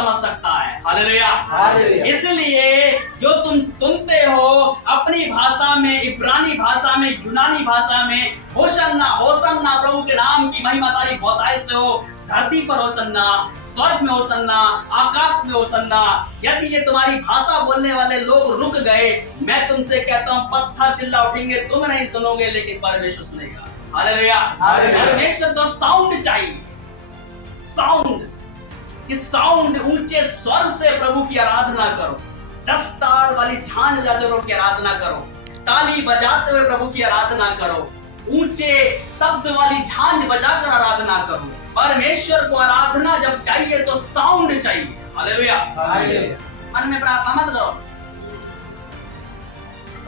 समझ सकता है। हालेलुया। हालेलुया। इसलिए जो तुम सुनते हो अपनी भाषा में, इब्रानी भाषा में, यूनानी भाषा में, होशन्ना होशन्ना, प्रभु के नाम की महिमा तारीफ बहुतायत से हो, धरती पर होशन्ना, स्वर्ग में होशन्ना, आकाश में होशन्ना। यदि ये तुम्हारी भाषा बोलने वाले लोग रुक गए, मैं तुमसे कहता हूं पत्थर चिल्ला उठेंगे, तुम नहीं सुनोगे लेकिन परमेश्वर सुनेगा। हालेलुया। परमेश्वर को साउंड चाहिए, साउंड, कि साउंड ऊंचे स्वर से प्रभु की आराधना करो, 10 तार वाली झांझ बजाते हुए प्रभु की आराधना करो, ताली बजाते हुए प्रभु की आराधना करो, ऊंचे शब्द वाली झांझ बजाकर आराधना करो। परमेश्वर को आराधना जब चाहिए तो साउंड चाहिए। हालेलुया। मन में प्रार्थना मत करो,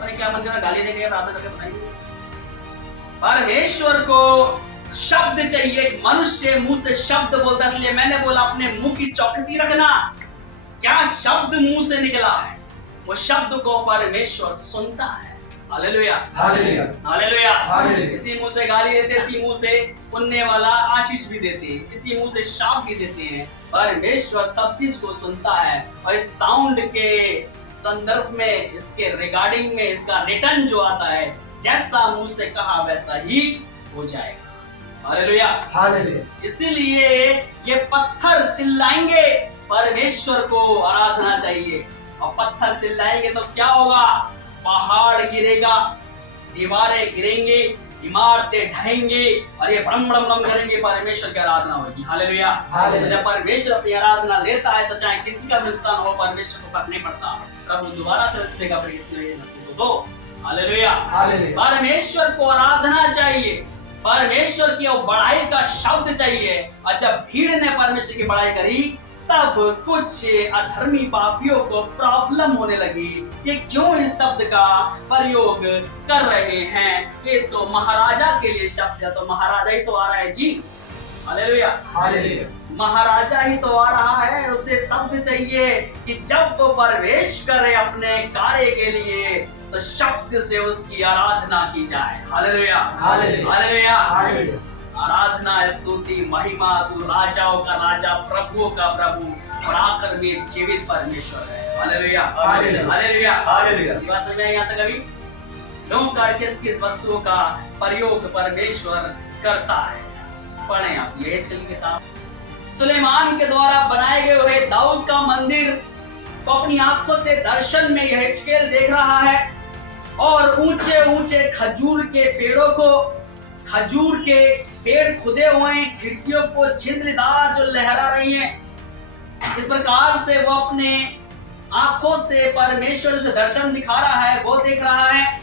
अरे क्या मन कर गाली देके प्रार्थना करके बताइए। परमेश्वर को शब्द चाहिए। मनुष्य मुंह से शब्द बोलता है, इसलिए मैंने बोला अपने मुंह की चौकसी रखना। क्या शब्द मुंह से निकला है, वो शब्द को परमेश्वर सुनता है। हालेलुया। हालेलुया। हालेलुया। इसी मुंह से गाली देते, इसी मुंह से पुण्य वाला आशीष भी देते हैं, इसी मुंह से शाप भी देते हैं। परमेश्वर सब चीज को सुनता है और इस साउंड के संदर्भ में, इसके रिगार्डिंग में, इसका रिटर्न जो आता है, जैसा मुंह से कहा वैसा ही हो जाएगा। हालेलुया। हालेलुया। इसीलिए ये पत्थर चिल्लाएंगे, परमेश्वर को आराधना चाहिए। और पत्थर चिल्लाएंगे तो क्या होगा? पहाड़ गिरेगा, दीवारें गिरेंगे, इमारतें ढहेंगे और ये ब्रह्म ब्रह्म करेंगे, परमेश्वर की आराधना होगी। हालेलुया। जब परमेश्वर अपनी आराधना लेता है तो चाहे किसी का नुकसान हो, परमेश्वर को फर्क नहीं पड़ता। प्रभु दोबारा तरस देगा को दो। हालेलुया। परमेश्वर को आराधना चाहिए, परमेश्वर की बड़ाई का शब्द चाहिए। और जब भीड़ ने परमेश्वर की बड़ाई करी तब कुछ अधर्मी पापियों को प्रॉब्लम होने लगी, ये क्यों इस शब्द का प्रयोग कर रहे हैं, ये तो महाराजा के लिए शब्द है, तो महाराजा ही तो आ रहा है जी। हालेलुया। हालेलुया। महाराजा ही तो आ रहा है, उसे शब्द चाहिए कि जब वो प्रवेश करे अपने कार्य के लिए तो शब्द से उसकी आराधना की जाए। हालेलुया। हालेलुया। आराधना, स्तुति, महिमा, तू राजाओं का राजा, प्रभुओं का प्रभु और आखिर में जीवित परमेश्वर है। हालेलुया। हालेलुया। हालेलुया। बात समझ में आई यहाँ तक अभी? क्यों कर किस किस वस्तुओं का प्रयोग परमेश्वर करता है? पढ़ें आप ये की किताब। सुलेमान के द्वारा बनाए गए हुए दाऊद का मंदिर को अपनी आंखों से दर्शन में यहेजकेल देख रहा है और ऊंचे ऊंचे खजूर के पेड़ों को, खजूर के पेड़ खुदे हुए खिड़कियों को छिद्रदार जो लहरा रही हैं, इस प्रकार से वो अपने आंखों से परमेश्वर से दर्शन दिखा रहा है, वो देख रहा है।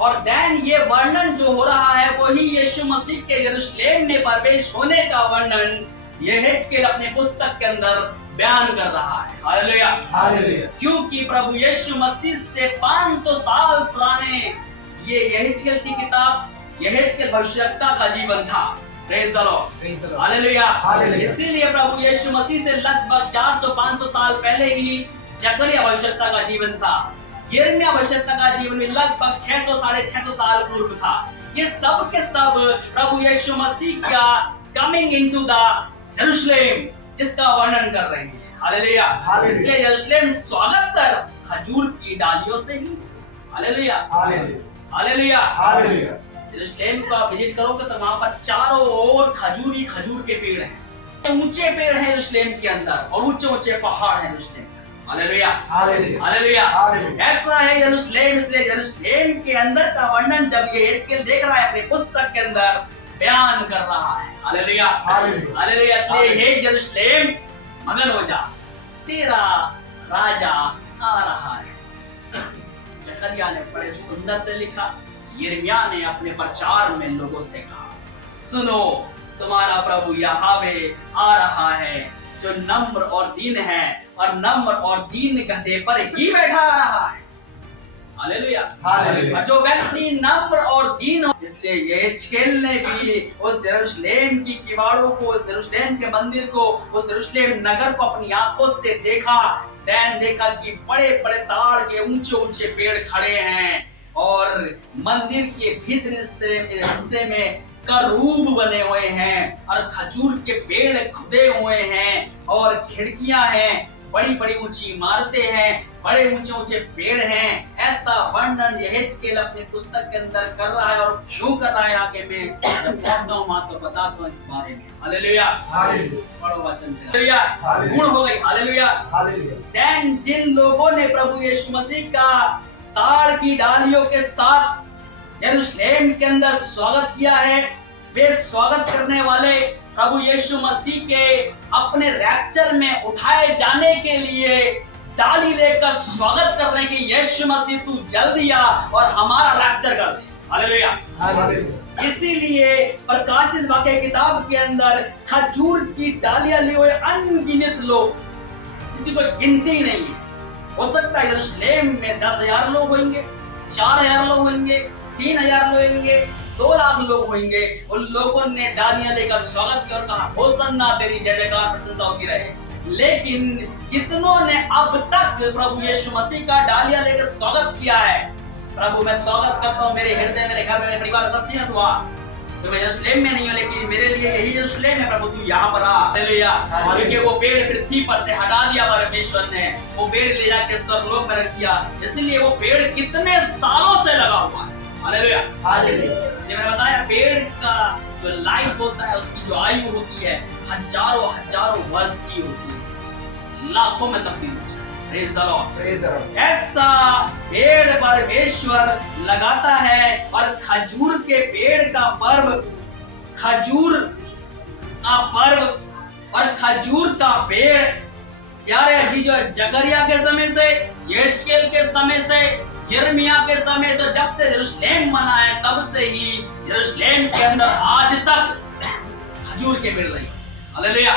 और देन ये वर्णन जो हो रहा है वही यीशु मसीह के यरूशलेम में प्रवेश होने का वर्णन यहेजकेल अपने पुस्तक के अंदर बयान कर रहा है। हालेलुया। हालेलुया। क्योंकि प्रभु यीशु मसीह से 500 साल पुराने ये यहेजकेल की किताब, यहेजकेल भविष्यवक्ता का जीवन था। Praise the Lord. हालेलुया। इसीलिए प्रभु यीशु मसीह से लगभग 400-500 साल पहले ही जकरिया भविष्यवक्ता का जीवन था। यिर्मयाह भविष्यवक्ता का जीवन भी लगभग 600-650 साल पूर्व था। ये सब के सब प्रभु यीशु मसीह का कमिंग इनटू द यरूशलेम इसका वर्णन कर रहे हैं। हालेलुया। इसलिए यरूशलेम स्वागत कर खजूर की डालियों से ही। हालेलुया। हालेलुया। हालेलुया। यरूशलेम को आप विजिट करोगे तो वहां पर चारों ओर खजूर ही खजूर के पेड़ हैं, ऊंचे पेड़ हैं यरूशलेम के अंदर और ऊंचे ऊंचे पहाड़ हैं यरूशलेम। हालेलुया। हालेलुया। ऐसा है यरूशलेम। इसलिए यरूशलेम के अंदर का वर्णन जब ये यहेजकेल देख रहा है अपने पुस्तक के अंदर बयान कर रहा है। हालेलुया। हालेलुया। इसलिए हे यरूशलेम मगन हो जा, तेरा राजा आ रहा है। जकरिया ने बड़े सुंदर से लिखा, यिर्मयाह ने अपने प्रचार में लोगों से कहा, सुनो तुम्हारा प्रभु यहोवा आ रहा है जो नम्र और दीन है, और नम्र और दीन गधे पर ही बैठा आ रहा है। हालेलुया। हालेलुया। जो व्यक्ति नम्र और दीन हो, इसलिए यहेजकेल ने भी उस यरूशलेम की किवाड़ों को, उस यरूशलेम के मंदिर को, उस यरूशलेम नगर को अपनी आंखों से देखा। दैन देखा कि बड़े बड़े ताड़ के ऊंचे ऊंचे पेड़ खड़े हैं और मंदिर के भीतरी हिस्से में करूब बने हुए हैं और खजूर के पेड़ खुदे हुए हैं और खिड़कियां हैं बड़ी बड़ी ऊंची इमारतें हैं, बड़े ऊंचे ऊंचे पेड़ हैं। ऐसा वर्णन यहेजकेल अपनी पुस्तक के अंदर कर रहा है। और क्यों कर रहा है आगे में जब पहुंचता हूं तो बताता हूं इस बारे में। हालेलुया, पढ़ो वचन। हालेलुया, गुण हो गई। हालेलुया। देन जिन लोगों ने प्रभु यीशु मसीह का ताड़ की डालियों के साथ यरूशलेम के अंदर स्वागत किया है, वे स्वागत करने वाले प्रभु यीशु मसीह के अपने रैप्चर में उठाए जाने के लिए डाली लेकर स्वागत करने की, यीशु मसीह तू जल्दी आ और हमारा रैप्चर कर दे। हालेलुया। इसीलिए प्रकाशित वाक्य किताब के अंदर खजूर की डालियां लिए हुए अनगिनत लोग, जिनकी कोई गिनती नहीं है। हो सकता है यरूशलेम में 10,000 लोग होंगे, 4,000 लोग होंगे, 3,000 लोग होंगे, 2 लाख लोग होंगे। उन लोगों ने डालियां लेकर स्वागत किया और कहा होसन्ना तेरी जय जयकार प्रशंसा होती रहे। लेकिन जितनों ने अब तक प्रभु यीशु मसीह का डालियां लेकर स्वागत किया है, प्रभु मैं स्वागत करता हूँ मेरे हृदय, मेरे घर, मेरे परिवार, सब चीजें तू आ। तो मैं यरूशलेम में नहीं हूँ, लेकिन मेरे लिए यही यरूशलेम है। प्रभु तू यहाँ पर आ। हालेलुया। क्योंकि वो पेड़ पृथ्वी पर से हटा दिया परमेश्वर ने, वो पेड़ ले जाके स्वर्गलोक में रख दिया। इसलिए वो पेड़ कितने सालों से लगा हुआ है। हालेलुया। इसलिए मैंने बताया पेड़ का जो लाइफ होता है, उसकी जो आयु होती है हजारों हजारों वर्ष की होती है, लाखों में तब्दील हो जाए। Praise the Lord. ऐसा पेड़ परमेश्वर लगाता है। और खजूर के पेड़ का पर्व, खजूर का पर्व और खजूर का पेड़ प्यारे अजीजों, जकरिया के समय से, यहेजकेल के समय से, यिर्मयाह के समय से, जब से यरूशलेम बना है तब से ही यरूशलेम के अंदर आज तक खजूर के पेड़ लगे। हालेलुया।